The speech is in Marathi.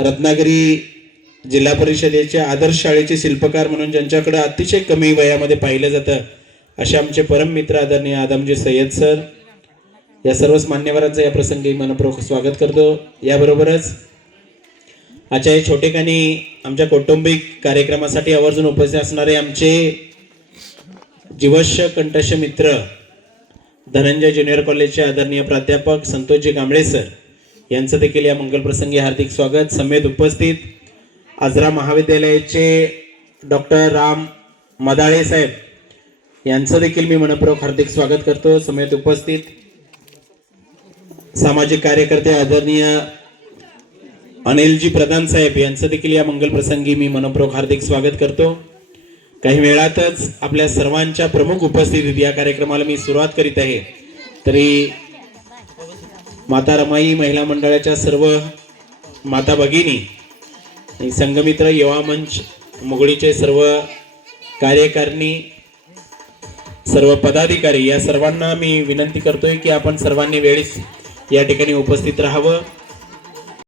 रत्नागिरी जिल्हा परिषदेचे आदर्श शाळेचे शिल्पकार म्हणून ज्यांच्याकडे अतिशय कमी वयामध्ये पाहिलं जातं असे आमचे परम मित्र आदरणीय आदमजी सय्यद सर, या सर्वच मान्यवरांचं या प्रसंगी मनपूर्वक स्वागत करतो। याबरोबरच आजच्या या छोटेखानी आमच्या कौटुंबिक कार्यक्रमासाठी आवर्जून उपस्थित असणारे आमचे जीवश्य कंठश मित्र धनंजय ज्युनियर कॉलेजचे आदरणीय प्राध्यापक संतोषजी कांबळे सर यांचं देखील या मंगल प्रसंगी हार्दिक स्वागत। समेत उपस्थित आजरा महाविद्यालयाचे डॉक्टर राम मदाळे साहेब यांचं देखील मी मनपूर्वक हार्दिक स्वागत करतो। समेत उपस्थित सामाजिक कार्यकर्ते आदरणीय अनिलजी प्रधान साहेब यांचं देखील या मंगल प्रसंगी मी मनपूर्वक हार्दिक स्वागत करतो। काही वेळातच आपल्या सर्वांच्या प्रमुख उपस्थितीत या कार्यक्रमाला मी सुरुवात करीत आहे। तरी माता रमाई महिला मंडळाच्या सर्व माता भगिनी, संघमित्र, युवा मंच मुगळीचे सर्व कार्यकारिणी, सर्व पदाधिकारी या सर्वांना मी विनंती करतोय की आपण सर्वांनी वेळेस या ठिकाणी उपस्थित राहावं।